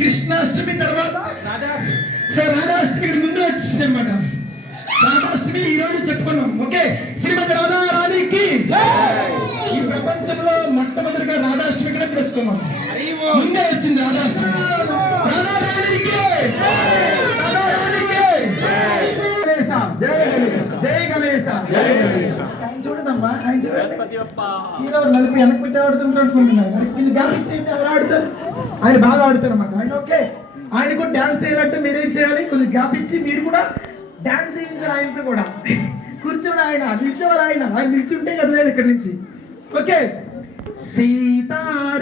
కృష్ణాష్టమి తర్వాత రాధాష్టమి ముందు వచ్చింది అనమాట. రాధాష్టమి ఈ రోజు చెప్పుకున్నాం. ఓకే, శ్రీమతి రాధా రాణికి ఈ ప్రపంచంలో మొట్టమొదటిగా రాధాష్టమి ఇక్కడ తెలుసుకున్నాం. ముందే వచ్చింది రాధాష్టమి. రాధా రాణికి జై గణేశ. ఆయన చూడదమ్మా, ఆయన చూడండి నలుపు వెనక్కి పెట్టి ఆడుతుంటారు అనుకుంటున్నారు. ఎలా ఆడుతారు? ఆయన బాగా ఆడుతారు అన్నమాట. ఆయన ఓకే, ఆయన కూడా డాన్స్ చేయనట్టు మీరేం చేయాలి, కొంచెం గ్యాప్ ఇచ్చి మీరు కూడా డాన్స్ చేయించాలి. ఆయనతో కూడా కూర్చోడు, ఆయన నిల్చోవాలి. ఆయన నిల్చుంటే కదలేదు ఇక్కడి నుంచి. ఓకే, సీతారామ